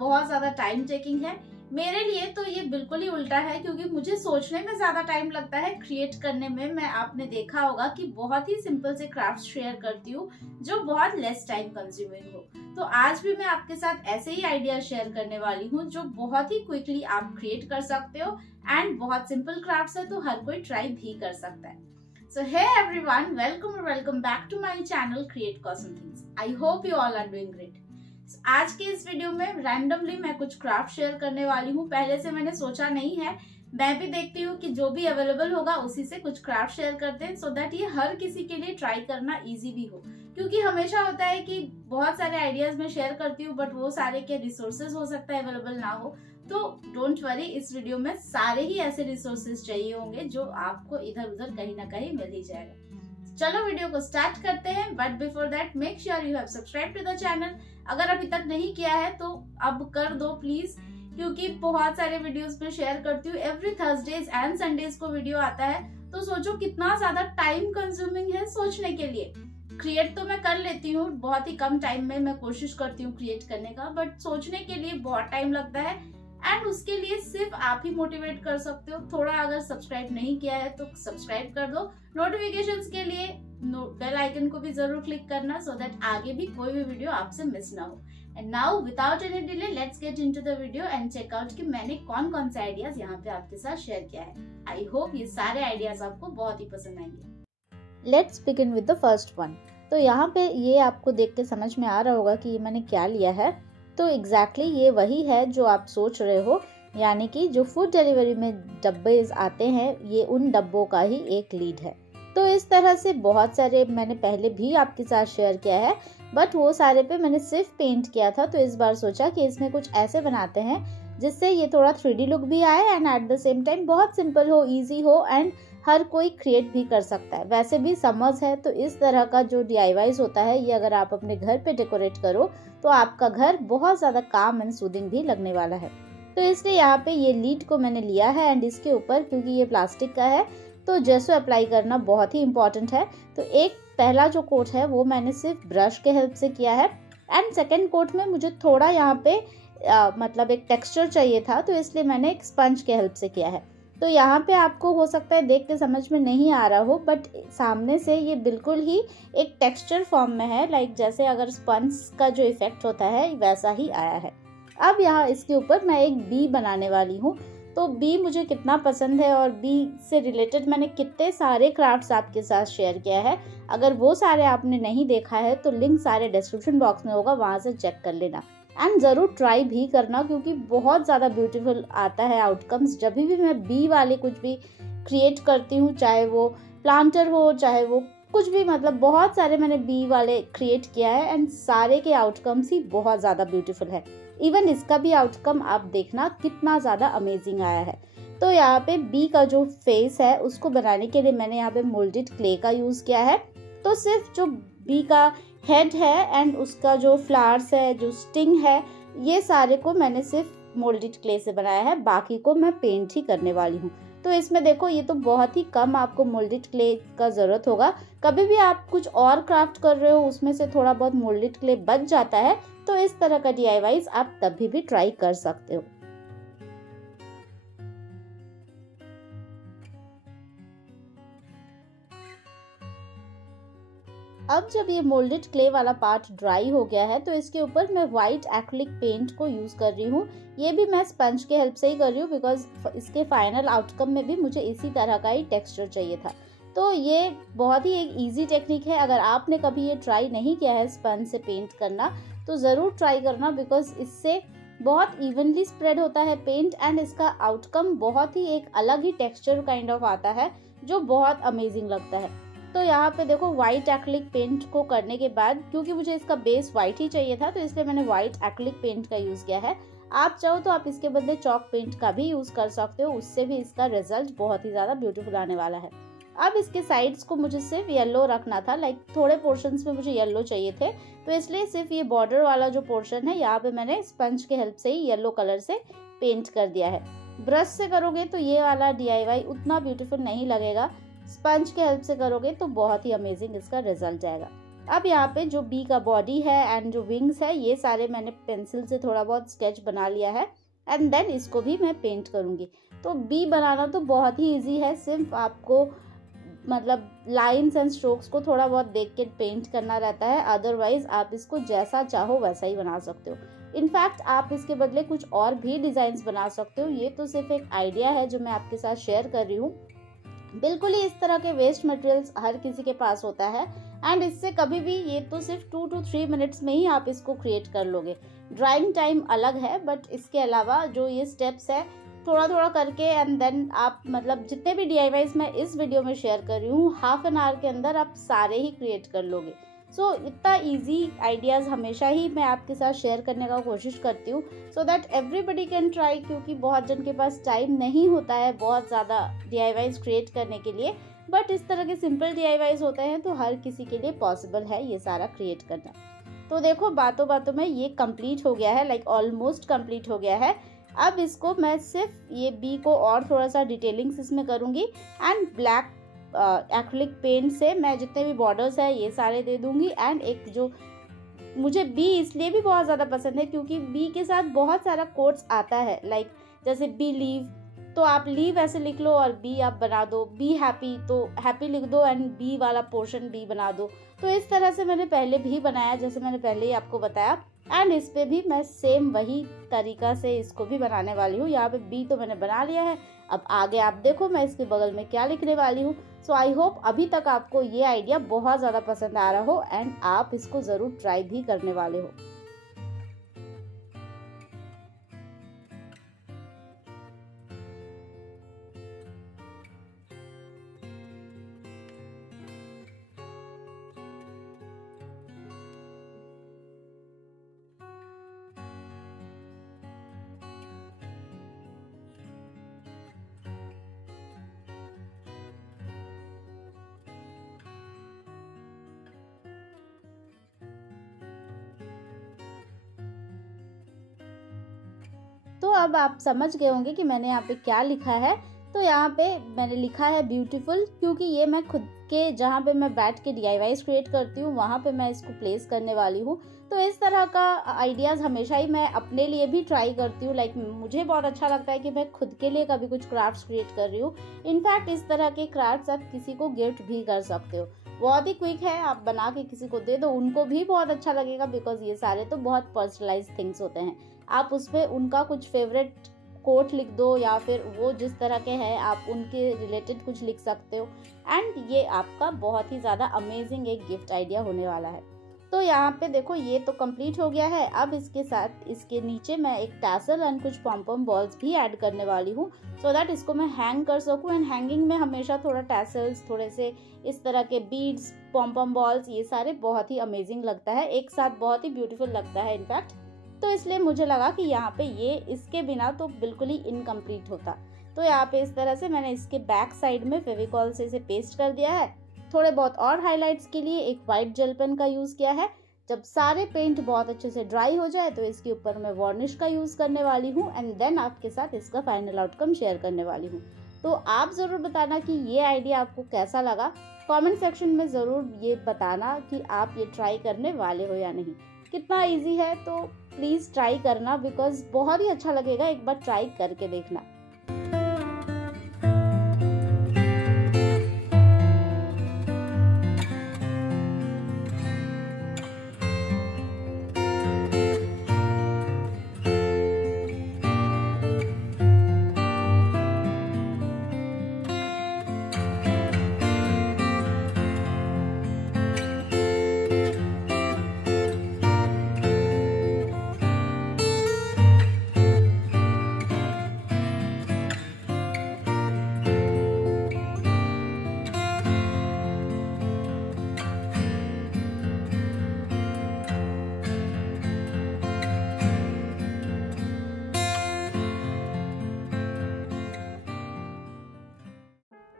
बहुत ज्यादा time taking है। मेरे लिए तो ये बिल्कुल ही उल्टा है, क्योंकि मुझे सोचने में ज्यादा टाइम लगता है, क्रिएट करने में मैं आपने देखा होगा कि बहुत ही सिंपल से क्राफ्ट शेयर करती हूँ जो बहुत लेस टाइम कंज्यूमिंग हो। तो आज भी मैं आपके साथ ऐसे ही आइडिया शेयर करने वाली हूँ जो बहुत ही क्विकली आप क्रिएट कर सकते हो एंड बहुत सिंपल क्राफ्ट है तो हर कोई ट्राई भी कर सकता है। So hey everyone, welcome back to my channel Create Custom Things. I hope you all are doing great. आज के इस वीडियो में रैंडमली मैं कुछ क्राफ्ट शेयर करने वाली हूँ। पहले से मैंने सोचा नहीं है, मैं भी देखती हूँ कि जो भी अवेलेबल होगा उसी से कुछ क्राफ्ट शेयर करते हैं, सो दैट ये हर किसी के लिए ट्राई करना इजी भी हो। क्योंकि हमेशा होता है कि बहुत सारे आइडियाज मैं शेयर करती हूँ बट वो सारे के रिसोर्सेज हो सकता है अवेलेबल ना हो, तो डोंट वरी, इस वीडियो में सारे ही ऐसे रिसोर्सेज चाहिए होंगे जो आपको इधर उधर कहीं ना कहीं मिल ही जाएगा। चलो वीडियो को स्टार्ट करते हैं, but before that make sure you have subscribe to the channel. अगर अभी तक नहीं किया है तो अब कर दो प्लीज, क्योंकि बहुत सारे वीडियोस में शेयर करती हूँ। एवरी थर्सडेज एंड संडेज को वीडियो आता है, तो सोचो कितना ज्यादा टाइम कंज्यूमिंग है सोचने के लिए। क्रिएट तो मैं कर लेती हूँ, बहुत ही कम टाइम में मैं कोशिश करती हूँ क्रिएट करने का, बट सोचने के लिए बहुत टाइम लगता है एंड उसके लिए सिर्फ आप ही मोटिवेट कर सकते हो। थोड़ा अगर सब्सक्राइब नहीं किया है तो सब्सक्राइब कर दो, नोटिफिकेशंस के लिए बेल आइकन को भी जरूर क्लिक करना, सो दैट आगे भी कोई भी वीडियो आपसे मिस ना हो। And now without any delay let's get into the video and check out कि मैंने कौन कौन से आइडियाज यहाँ पे आपके साथ शेयर किया है। आई होप ये सारे आइडियाज आपको बहुत ही पसंद आएंगे। Let's begin with the first one. तो यहाँ पे ये आपको देख के समझ में आ रहा होगा कि ये मैंने क्या लिया है। तो एग्जैक्टली ये वही है जो आप सोच रहे हो, यानी कि जो फूड डिलीवरी में डब्बे आते हैं, ये उन डब्बों का ही एक लीड है। तो इस तरह से बहुत सारे मैंने पहले भी आपके साथ शेयर किया है, बट वो सारे पे मैंने सिर्फ पेंट किया था। तो इस बार सोचा कि इसमें कुछ ऐसे बनाते हैं जिससे ये थोड़ा 3D लुक भी आए and at the same time बहुत सिंपल हो, इजी हो एंड हर कोई क्रिएट भी कर सकता है। वैसे भी समर्स है, तो इस तरह का जो DIYs होता है, ये अगर आप अपने घर पे डेकोरेट करो तो आपका घर बहुत ज़्यादा काम एंड सूदिंग भी लगने वाला है। तो इसलिए यहाँ पे ये लीड को मैंने लिया है एंड इसके ऊपर, क्योंकि ये प्लास्टिक का है तो जेसो अप्लाई करना बहुत ही इम्पॉर्टेंट है। तो एक पहला जो कोट है वो मैंने सिर्फ ब्रश के हेल्प से किया है एंड सेकेंड कोट में मुझे थोड़ा यहाँ पे मतलब एक टेक्सचर चाहिए था, तो इसलिए मैंने एक स्पंज के हेल्प से किया है। तो यहाँ पे आपको हो सकता है देख के समझ में नहीं आ रहा हो, बट सामने से ये बिल्कुल ही एक टेक्सचर फॉर्म में है, लाइक जैसे अगर स्पंज का जो इफेक्ट होता है वैसा ही आया है। अब यहाँ इसके ऊपर मैं एक बी बनाने वाली हूँ। तो बी मुझे कितना पसंद है और बी से रिलेटेड मैंने कितने सारे क्राफ्ट्स आपके साथ शेयर किया है, अगर वो सारे आपने नहीं देखा है तो लिंक सारे डिस्क्रिप्शन बॉक्स में होगा, वहाँ से चेक कर लेना एंड ज़रूर ट्राई भी करना, क्योंकि बहुत ज़्यादा ब्यूटीफुल आता है आउटकम्स। जब भी मैं बी वाले कुछ भी क्रिएट करती हूँ, चाहे वो प्लांटर हो चाहे वो कुछ भी, मतलब बहुत सारे मैंने बी वाले क्रिएट किया है एंड सारे के आउटकम्स ही बहुत ज़्यादा ब्यूटीफुल है। इवन इसका भी आउटकम आप देखना कितना ज़्यादा अमेजिंग आया है। तो यहाँ पे बी का जो फेस है उसको बनाने के लिए मैंने यहाँ पे मोल्डेड क्ले का यूज़ किया है। तो सिर्फ जो बी का हेड है एंड उसका जो फ्लावर्स है, जो स्टिंग है, ये सारे को मैंने सिर्फ मोल्डेड क्ले से बनाया है, बाकी को मैं पेंट ही करने वाली हूँ। तो इसमें देखो ये तो बहुत ही कम आपको मोल्डेड क्ले का ज़रूरत होगा। कभी भी आप कुछ और क्राफ्ट कर रहे हो उसमें से थोड़ा बहुत मोल्डेड क्ले बच जाता है, तो इस तरह का DIYs आप तभी भी ट्राई कर सकते हो। अब जब ये मोल्डेड क्ले वाला पार्ट ड्राई हो गया है तो इसके ऊपर मैं वाइट एक्रिलिक पेंट को यूज़ कर रही हूँ। ये भी मैं स्पंज के हेल्प से ही कर रही हूँ, बिकॉज इसके फाइनल आउटकम में भी मुझे इसी तरह का ही टेक्सचर चाहिए था। तो ये बहुत ही एक इजी टेक्निक है। अगर आपने कभी ये ट्राई नहीं किया है स्पंज से पेंट करना तो ज़रूर ट्राई करना, बिकॉज इससे बहुत इवनली स्प्रेड होता है पेंट एंड इसका आउटकम बहुत ही एक अलग ही टेक्सचर काइंड ऑफ आता है जो बहुत अमेजिंग लगता है। तो यहाँ पे देखो वाइट एक्रिलिक पेंट को करने के बाद, क्योंकि मुझे इसका बेस वाइट ही चाहिए था तो इसलिए मैंने वाइट एक्रिलिक पेंट का यूज़ किया है। आप चाहो तो आप इसके बदले चॉक पेंट का भी यूज़ कर सकते हो, उससे भी इसका रिजल्ट बहुत ही ज़्यादा ब्यूटीफुल आने वाला है। अब इसके साइड्स को मुझे सिर्फ येलो रखना था, लाइक थोड़े पोर्शंस में मुझे येलो चाहिए थे, तो इसलिए सिर्फ ये बॉर्डर वाला जो पोर्शन है यहाँ पे मैंने स्पंज के हेल्प से ही येलो कलर से पेंट कर दिया है। ब्रश से करोगे तो ये वाला DIY उतना ब्यूटीफुल नहीं लगेगा, स्पंज के हेल्प से करोगे तो बहुत ही अमेजिंग इसका रिजल्ट आएगा। अब यहाँ पे जो बी का बॉडी है एंड जो विंग्स है ये सारे मैंने पेंसिल से थोड़ा बहुत स्केच बना लिया है एंड देन इसको भी मैं पेंट करूँगी। तो बी बनाना तो बहुत ही ईजी है, सिर्फ आपको मतलब लाइन्स एंड स्ट्रोक्स को थोड़ा बहुत देख के पेंट करना रहता है, अदरवाइज आप इसको जैसा चाहो वैसा ही बना सकते हो। इनफैक्ट आप इसके बदले कुछ और भी डिज़ाइंस बना सकते हो। ये तो सिर्फ एक आइडिया है जो मैं आपके साथ शेयर कर रही हूँ। बिल्कुल ही इस तरह के वेस्ट मटेरियल्स हर किसी के पास होता है एंड इससे कभी भी ये तो सिर्फ 2 to 3 मिनट्स में ही आप इसको क्रिएट कर लोगे। ड्राइंग टाइम अलग है, बट इसके अलावा जो ये स्टेप्स है थोड़ा थोड़ा करके एंड देन आप मतलब जितने भी DIYs मैं इस वीडियो में शेयर कर रही हूँ हाफ एन आवर के अंदर आप सारे ही क्रिएट कर लोगे। सो इतना इजी आइडियाज़ हमेशा ही मैं आपके साथ शेयर करने का कोशिश करती हूँ so that everybody can try, क्योंकि बहुत जन के पास टाइम नहीं होता है बहुत ज़्यादा DIYs क्रिएट करने के लिए, बट इस तरह के सिंपल DIYs होते हैं तो हर किसी के लिए पॉसिबल है ये सारा क्रिएट करना। तो देखो बातों बातों में ये कंप्लीट हो गया है, लाइक ऑलमोस्ट कंप्लीट हो गया है। अब इसको मैं सिर्फ ये बी को और थोड़ा सा डिटेलिंग्स इसमें करूँगी एंड ब्लैक एक्रिलिक पेंट से मैं जितने भी बॉर्डर्स है ये सारे दे दूंगी। एंड एक जो मुझे बी इसलिए भी बहुत ज़्यादा पसंद है क्योंकि बी के साथ बहुत सारा कोट्स आता है, लाइक जैसे बी लीव, तो आप लीव ऐसे लिख लो और बी आप बना दो, बी हैप्पी तो हैप्पी लिख दो एंड बी वाला पोर्शन बी बना दो। तो इस तरह से मैंने पहले भी बनाया, जैसे मैंने पहले ही आपको बताया, एंड इस पे भी मैं सेम वही तरीका से इसको भी बनाने वाली हूँ। यहाँ पे बी तो मैंने बना लिया है, अब आगे आप देखो मैं इसके बगल में क्या लिखने वाली हूँ। सो आई होप अभी तक आपको ये आइडिया बहुत ज़्यादा पसंद आ रहा हो एंड आप इसको ज़रूर ट्राई भी करने वाले हो। तो अब आप समझ गए होंगे कि मैंने यहाँ पे क्या लिखा है। तो यहाँ पे मैंने लिखा है ब्यूटीफुल, क्योंकि ये मैं खुद के जहाँ पे मैं बैठ के DIYs क्रिएट करती हूँ वहाँ पे मैं इसको प्लेस करने वाली हूँ। तो इस तरह का आइडियाज़ हमेशा ही मैं अपने लिए भी ट्राई करती हूँ, लाइक मुझे बहुत अच्छा लगता है कि मैं खुद के लिए कभी कुछ क्राफ्ट्स क्रिएट कर रही हूँ। इनफैक्ट इस तरह के क्राफ्ट्स आप किसी को गिफ्ट भी कर सकते हो, बहुत ही क्विक है, आप बना के किसी को दे दो, उनको भी बहुत अच्छा लगेगा बिकॉज ये सारे तो बहुत पर्सनलाइज थिंग्स होते हैं। आप उस पर उनका कुछ फेवरेट कोट लिख दो या फिर वो जिस तरह के हैं आप उनके रिलेटेड कुछ लिख सकते हो एंड ये आपका बहुत ही ज़्यादा अमेजिंग एक गिफ्ट आइडिया होने वाला है। तो यहाँ पे देखो ये तो कंप्लीट हो गया है। अब इसके साथ इसके नीचे मैं एक टैसल एंड कुछ पॉम बॉल्स भी ऐड करने वाली हूँ सो दैट इसको मैं हैंग कर सकूँ। एंड हैंगिंग में हमेशा थोड़ा टैसल्स, थोड़े से इस तरह के बीड्स, पॉम बॉल्स, ये सारे बहुत ही अमेजिंग लगता है, एक साथ बहुत ही ब्यूटीफुल लगता है इनफैक्ट। तो इसलिए मुझे लगा कि यहाँ पे ये इसके बिना तो बिल्कुल ही इनकम्प्लीट होता। तो यहाँ पे इस तरह से मैंने इसके बैक साइड में फेविकॉल से इसे पेस्ट कर दिया है। थोड़े बहुत और हाइलाइट्स के लिए एक वाइट जेल पेन का यूज़ किया है। जब सारे पेंट बहुत अच्छे से ड्राई हो जाए तो इसके ऊपर मैं वार्निश का यूज़ करने वाली हूँ एंड देन आपके साथ इसका फाइनल आउटकम शेयर करने वाली हूँ। तो आप ज़रूर बताना कि ये आइडिया आपको कैसा लगा। कमेंट सेक्शन में ज़रूर ये बताना कि आप ये ट्राई करने वाले हो या नहीं। कितना इजी है, तो प्लीज़ ट्राई करना बिकॉज बहुत ही अच्छा लगेगा, एक बार ट्राई करके देखना।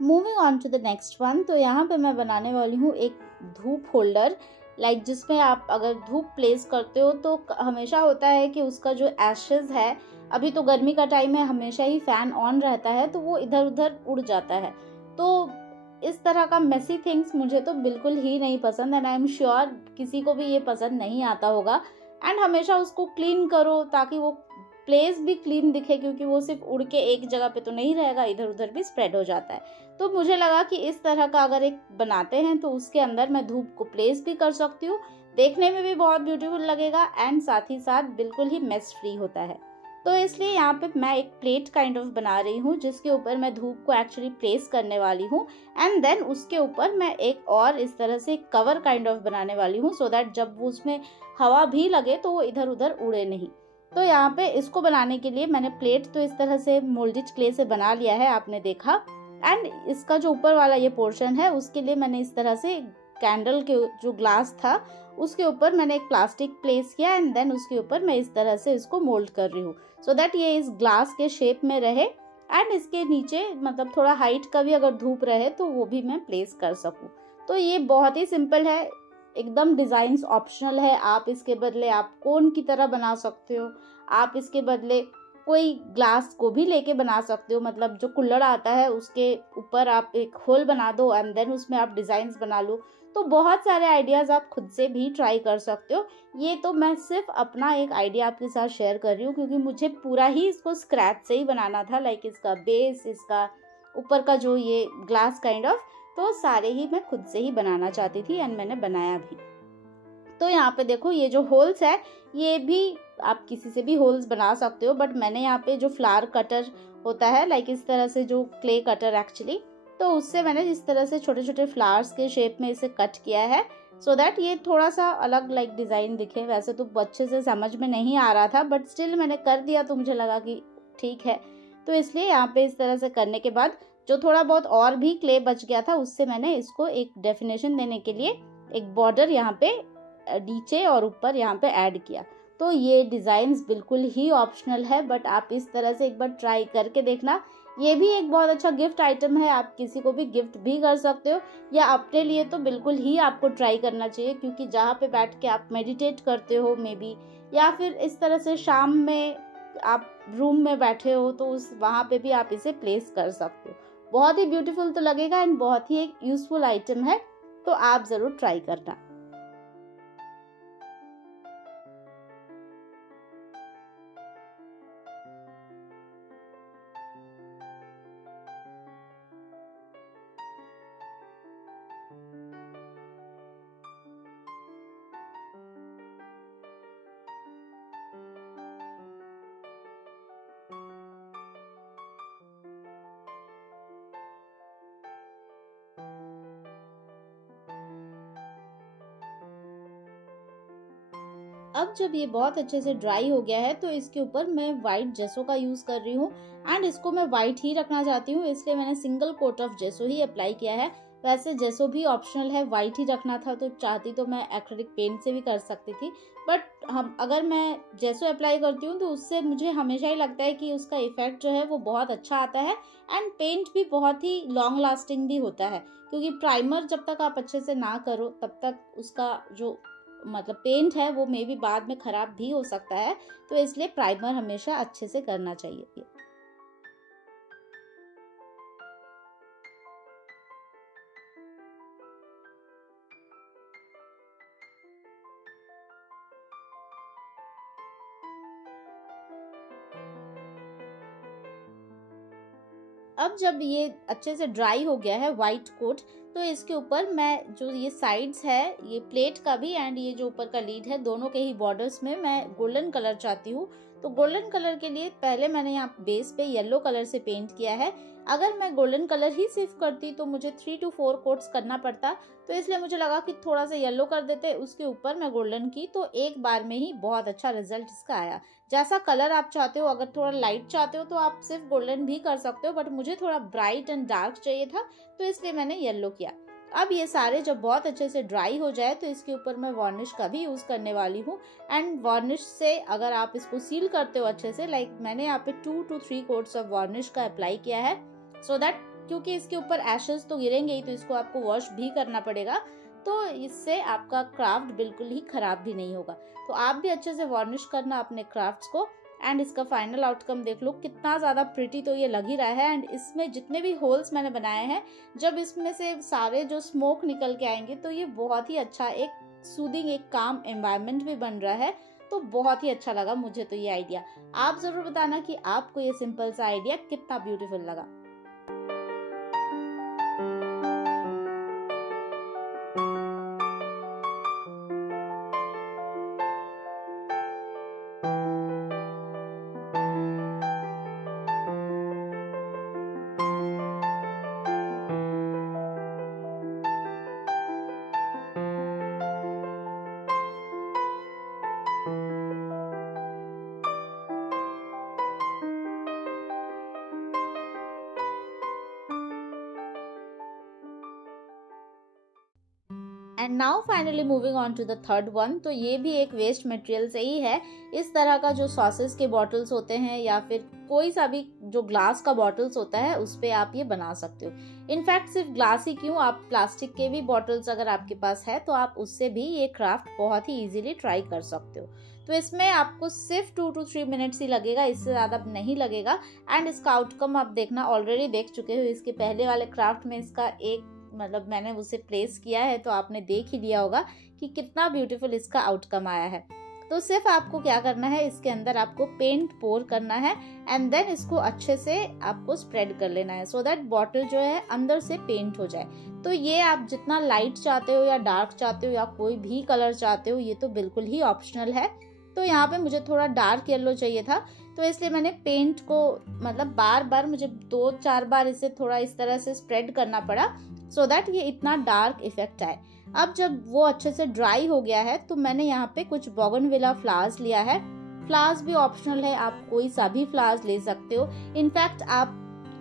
Moving on to the next one. तो यहाँ पे मैं बनाने वाली हूँ एक धूप होल्डर, लाइक जिसमें आप अगर धूप प्लेस करते हो तो हमेशा होता है कि उसका जो एशेज है, अभी तो गर्मी का टाइम है, हमेशा ही फैन ऑन रहता है तो वो इधर उधर उड़ जाता है। तो इस तरह का मेसी थिंग्स मुझे तो बिल्कुल ही नहीं पसंद, एंड आई एम श्योर किसी को भी ये पसंद नहीं आता होगा। एंड हमेशा उसको क्लीन करो ताकि वो प्लेस भी क्लीन दिखे, क्योंकि वो सिर्फ उड़ के एक जगह पे तो नहीं रहेगा, इधर उधर भी स्प्रेड हो जाता है। तो मुझे लगा कि इस तरह का अगर एक बनाते हैं तो उसके अंदर मैं धूप को प्लेस भी कर सकती हूँ, देखने में भी बहुत ब्यूटीफुल लगेगा एंड साथ ही साथ बिल्कुल ही मेस फ्री होता है। तो इसलिए यहाँ पे मैं एक प्लेट काइंड ऑफ बना रही हूँ जिसके ऊपर मैं धूप को एक्चुअली प्लेस करने वाली हूँ, एंड देन उसके ऊपर मैं एक और इस तरह से कवर काइंड ऑफ बनाने वाली हूँ, सो दैट जब वो उसमें हवा भी लगे तो वो इधर उधर उड़े नहीं। तो यहाँ पे इसको बनाने के लिए मैंने प्लेट तो इस तरह से मोल्डेड क्ले से बना लिया है, आपने देखा। एंड इसका जो ऊपर वाला ये पोर्शन है उसके लिए मैंने इस तरह से कैंडल के जो ग्लास था उसके ऊपर मैंने एक प्लास्टिक प्लेस किया, एंड देन उसके ऊपर मैं इस तरह से इसको मोल्ड कर रही हूँ सो दैट ये इस ग्लास के शेप में रहे, एंड इसके नीचे मतलब थोड़ा हाइट का भी अगर धूप रहे तो वो भी मैं प्लेस कर सकूँ। तो ये बहुत ही सिंपल है, एकदम डिजाइन्स ऑप्शनल है। आप इसके बदले आप कोन की तरह बना सकते हो, आप इसके बदले कोई ग्लास को भी लेके बना सकते हो, मतलब जो कुल्हड़ आता है उसके ऊपर आप एक होल बना दो एंड देन उसमें आप डिजाइन्स बना लो। तो बहुत सारे आइडियाज आप खुद से भी ट्राई कर सकते हो। ये तो मैं सिर्फ अपना एक आइडिया आपके साथ शेयर कर रही हूँ क्योंकि मुझे पूरा ही इसको स्क्रैच से ही बनाना था, लाइक इसका बेस, इसका ऊपर का जो ये ग्लास काइंड ऑफ, तो सारे ही मैं खुद से ही बनाना चाहती थी एंड मैंने बनाया भी। तो यहाँ पे देखो ये जो होल्स है ये भी आप किसी से भी होल्स बना सकते हो, बट मैंने यहाँ पे जो फ्लावर कटर होता है लाइक इस तरह से जो क्ले कटर एक्चुअली, तो उससे मैंने इस तरह से छोटे छोटे फ्लावर्स के शेप में इसे कट किया है सो दैट ये थोड़ा सा अलग लाइक डिज़ाइन दिखे। वैसे तो अच्छे से समझ में नहीं आ रहा था बट स्टिल मैंने कर दिया तो मुझे लगा कि ठीक है। तो इसलिए यहाँ पे इस तरह से करने के बाद जो थोड़ा बहुत और भी क्ले बच गया था उससे मैंने इसको एक डेफिनेशन देने के लिए एक बॉर्डर यहाँ पे नीचे और ऊपर यहाँ पे ऐड किया। तो ये डिज़ाइंस बिल्कुल ही ऑप्शनल है बट आप इस तरह से एक बार ट्राई करके देखना। ये भी एक बहुत अच्छा गिफ्ट आइटम है, आप किसी को भी गिफ्ट भी कर सकते हो या अपने लिए तो बिल्कुल ही आपको ट्राई करना चाहिए, क्योंकि जहाँ पे बैठ के आप मेडिटेट करते हो मे बी, या फिर इस तरह से शाम में आप रूम में बैठे हो तो उस वहाँ पे भी आप इसे प्लेस कर सकते हो। बहुत ही ब्यूटीफुल तो लगेगा एंड बहुत ही एक यूजफुल आइटम है, तो आप ज़रूर ट्राई करना। अब जब ये बहुत अच्छे से ड्राई हो गया है तो इसके ऊपर मैं वाइट जेसो का यूज़ कर रही हूँ एंड इसको मैं वाइट ही रखना चाहती हूँ, इसलिए मैंने single quote of जेसो he apply किया है। वैसे जेसो भी ऑप्शनल है, वाइट ही रखना था तो चाहती तो मैं एक्रिलिक पेंट से भी कर सकती थी, बट अगर मैं जेसो अप्लाई करती हूँ तो उससे मुझे हमेशा ही लगता है कि उसका इफेक्ट जो है वो बहुत अच्छा आता है एंड पेंट भी बहुत ही लॉन्ग लास्टिंग भी होता है, क्योंकि प्राइमर जब तक आप अच्छे से ना करो तब तक उसका जो मतलब पेंट है वो मे बी बाद में ख़राब भी हो सकता है, तो इसलिए प्राइमर हमेशा अच्छे से करना चाहिए। अब जब ये अच्छे से ड्राई हो गया है वाइट कोट, तो इसके ऊपर मैं जो ये साइड्स है ये प्लेट का भी एंड ये जो ऊपर का लीड है दोनों के ही बॉर्डर्स में मैं गोल्डन कलर चाहती हूँ। तो गोल्डन कलर के लिए पहले मैंने यहाँ बेस पे येलो कलर से पेंट किया है। अगर मैं गोल्डन कलर ही सिर्फ करती तो मुझे 3 to 4 कोट्स करना पड़ता, तो इसलिए मुझे लगा कि थोड़ा सा येलो कर देते उसके ऊपर मैं गोल्डन की, तो एक बार में ही बहुत अच्छा रिजल्ट इसका आया। जैसा कलर आप चाहते हो, अगर थोड़ा लाइट चाहते हो तो आप सिर्फ गोल्डन भी कर सकते हो, बट मुझे थोड़ा ब्राइट एंड डार्क चाहिए था तो इसलिए मैंने येलो किया। अब ये सारे जब बहुत अच्छे से ड्राई हो जाए तो इसके ऊपर मैं वार्निश का भी यूज़ करने वाली हूँ एंड वार्निश से अगर आप इसको सील करते हो अच्छे से, लाइक मैंने यहाँ पे 2 to 3 कोट्स ऑफ वार्निश का अप्लाई किया है सो दैट क्योंकि इसके ऊपर एशेस तो गिरेंगे ही तो इसको आपको वॉश भी करना पड़ेगा, तो इससे आपका क्राफ्ट बिल्कुल ही खराब भी नहीं होगा। तो आप भी अच्छे से वार्निश करना अपने क्राफ्ट्स को एंड इसका फाइनल आउटकम देख लो कितना ज़्यादा प्रिटी तो ये लग ही रहा है। एंड इसमें जितने भी होल्स मैंने बनाए हैं, जब इसमें से सारे जो स्मोक निकल के आएंगे तो ये बहुत ही अच्छा एक सूदिंग, एक काम एनवायरनमेंट भी बन रहा है। तो बहुत ही अच्छा लगा मुझे तो ये आइडिया। आप ज़रूर बताना कि आपको ये सिंपल सा आइडिया कितना ब्यूटीफुल लगा। And now finally moving on to the third one. तो ये भी एक वेस्ट मटेरियल से ही है। इस तरह का जो सॉसेस के बॉटल्स होते हैं या फिर कोई सा भी जो ग्लास का बॉटल्स होता है उस पे आप ये बना सकते हो। इनफैक्ट सिर्फ ग्लास ही क्यों, आप प्लास्टिक के भी बॉटल्स अगर आपके पास है तो आप उससे भी ये क्राफ्ट बहुत ही इजीली ट्राई कर सकते हो। तो इसमें आपको सिर्फ 2 to 3 मिनट्स ही लगेगा, इससे ज़्यादा नहीं लगेगा। एंड इसका आउटकम आप देखना ऑलरेडी देख चुके हो। इसके पहले वाले क्राफ्ट में इसका एक मैंने उसे प्लेस किया है तो आपने देख ही लिया होगा कि कितना ब्यूटीफुल इसका आउटकम आया है। तो सिर्फ आपको क्या करना है, इसके अंदर आपको पेंट पोर करना है एंड देन इसको अच्छे से आपको स्प्रेड कर लेना है सो दैट बॉटल जो है अंदर से पेंट हो जाए। तो ये आप जितना लाइट चाहते हो या डार्क चाहते हो या कोई भी कलर चाहते हो, ये तो बिल्कुल ही ऑप्शनल है। तो यहाँ पे मुझे थोड़ा डार्क येलो चाहिए था तो इसलिए मैंने पेंट को बार बार मुझे 2-4 बार इसे थोड़ा इस तरह से स्प्रेड करना पड़ा सो दैट ये इतना डार्क इफेक्ट आए। अब जब वो अच्छे से ड्राई हो गया है तो मैंने यहाँ पे कुछ बोगनविला फ्लावर्स लिया है। फ्लावर्स भी ऑप्शनल है, आप कोई सा भी फ्लावर्स ले सकते हो। इनफैक्ट आप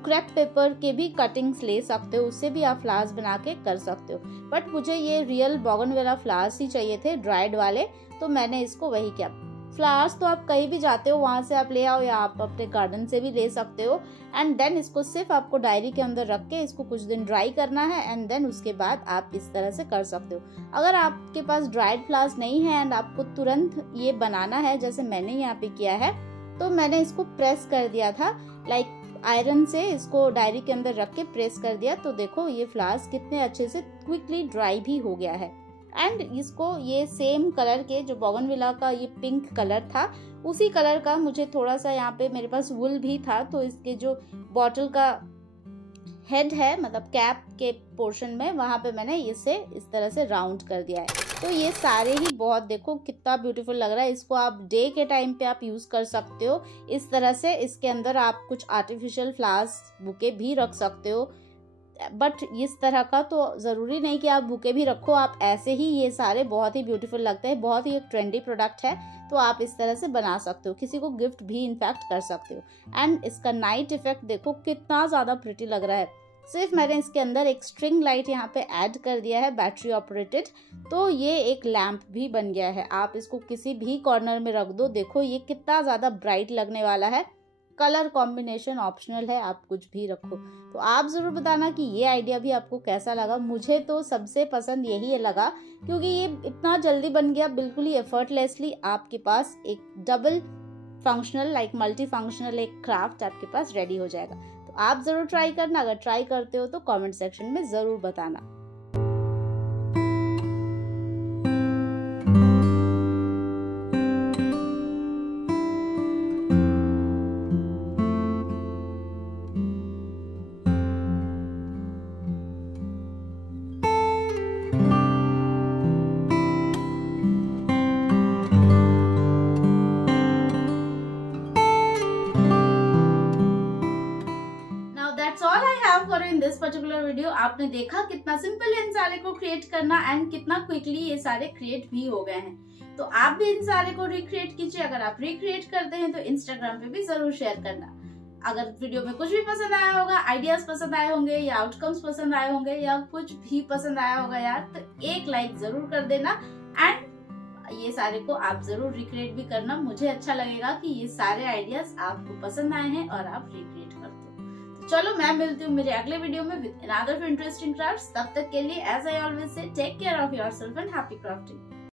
क्रेप पेपर के भी कटिंग्स ले सकते हो, उससे भी आप फ्लावर्स बना के कर सकते हो। बट मुझे ये रियल बोगनविला फ्लावर्स ही चाहिए थे, ड्राइड वाले, तो मैंने इसको वही किया। फ्लावर्स तो आप कहीं भी जाते हो वहाँ से आप ले आओ या आप अपने गार्डन से भी ले सकते हो। एंड देन इसको सिर्फ आपको डायरी के अंदर रख के इसको कुछ दिन ड्राई करना है एंड देन उसके बाद आप इस तरह से कर सकते हो। अगर आपके पास ड्राइड फ्लावर्स नहीं है एंड आपको तुरंत ये बनाना है जैसे मैंने यहाँ पे किया है, तो मैंने इसको प्रेस कर दिया था, लाइक आयरन से इसको डायरी के अंदर रख के प्रेस कर दिया। तो देखो ये फ्लावर्स कितने अच्छे से क्विकली ड्राई भी हो गया है। एंड इसको ये सेम कलर के जो बोगनविला का ये पिंक कलर था उसी कलर का मुझे थोड़ा सा, यहाँ पे मेरे पास वुल भी था तो इसके जो बॉटल का हेड है कैप के पोर्शन में वहाँ पे मैंने इसे इस तरह से राउंड कर दिया है। तो ये सारे ही बहुत, देखो कितना ब्यूटीफुल लग रहा है। इसको आप डे के टाइम पे आप यूज कर सकते हो इस तरह से। इसके अंदर आप कुछ आर्टिफिशियल फ्लावर्स बुके भी रख सकते हो, बट इस तरह का तो ज़रूरी नहीं कि आप बुके भी रखो, आप ऐसे ही ये सारे बहुत ही ब्यूटीफुल लगते हैं। बहुत ही एक ट्रेंडी प्रोडक्ट है तो आप इस तरह से बना सकते हो, किसी को गिफ्ट भी इनफैक्ट कर सकते हो। एंड इसका नाइट इफेक्ट देखो कितना ज़्यादा प्रिटी लग रहा है। सिर्फ मैंने इसके अंदर एक स्ट्रिंग लाइट यहाँ पे ऐड कर दिया है, बैटरी ऑपरेटेड, तो ये एक लैम्प भी बन गया है। आप इसको किसी भी कॉर्नर में रख दो, देखो ये कितना ज़्यादा ब्राइट लगने वाला है। कलर कॉम्बिनेशन ऑप्शनल है, आप कुछ भी रखो। तो आप ज़रूर बताना कि ये आइडिया भी आपको कैसा लगा। मुझे तो सबसे पसंद यही लगा क्योंकि ये इतना जल्दी बन गया, बिल्कुल ही एफर्टलेसली। आपके पास एक double functional like multi functional एक क्राफ्ट आपके पास रेडी हो जाएगा। तो आप ज़रूर ट्राई करना, अगर ट्राई करते हो तो कमेंट सेक्शन में ज़रूर बताना। इन दिस पर्टिकुलर वीडियो आपने देखा कितना सिंपल है इन सारे को क्रिएट करना एंड कितना क्विकली ये सारे क्रिएट भी हो गए हैं। तो आप भी इन सारे को रिक्रिएट कीजिए। अगर आप रिक्रिएट करते हैं तो इंस्टाग्राम पे भी जरूर शेयर करना। अगर वीडियो में कुछ भी पसंद आया होगा, आइडियाज पसंद आए होंगे या आउटकम्स पसंद आए होंगे या कुछ भी पसंद आया होगा यार, तो एक लाइक जरूर कर देना। एंड ये सारे को आप जरूर रिक्रिएट भी करना। मुझे अच्छा लगेगा कि ये सारे आइडियाज आपको पसंद आए हैं और आप रिक्रिएट करते हो। चलो मैं मिलती हूँ मेरे अगले वीडियो में विद अनदर इंटरेस्टिंग क्राफ्ट्स। तब तक के लिए as I always say take care of yourself and happy crafting.